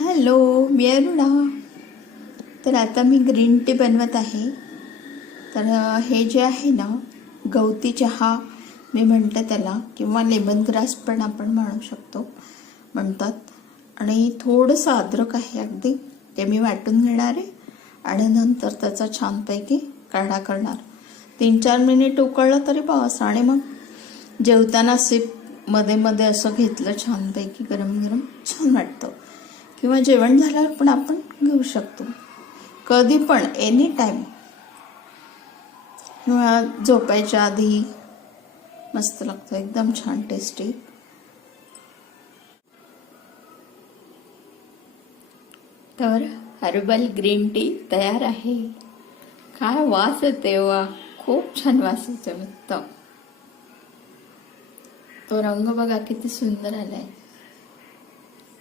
Hello, मी अरुणा. तर आता मी green tea बनवत आहे. तर हे जे आहे ना, गवती चहा मी म्हणते त्याला, किंवा लेमन ग्रास पण आपण म्हणू शकतो, म्हणतात. आणि थोडंसं अद्रक आहे अगदी, ते मी वाटून घेणार आहे आणि नंतर त्याचा छानपैकी काढा करणार. 3-4 मिनिट उकळलं तरी बस. आणि मग जेवताना सिप मध्ये मध्ये असं घेतलं छानपैकी, गरम गरम छान वाटतं. किंवा जेवण झाल्यावर पण आपण घेऊ शकतो, कधी पण, एनी टाईम. किंवा झोपायच्या आधी मस्त लागतं, एकदम छान टेस्टी. तर हर्बल ग्रीन टी तयार आहे. काय वास येते वा, खूप छान वास येतो. मस्त. तो रंग बघा किती सुंदर आलाय.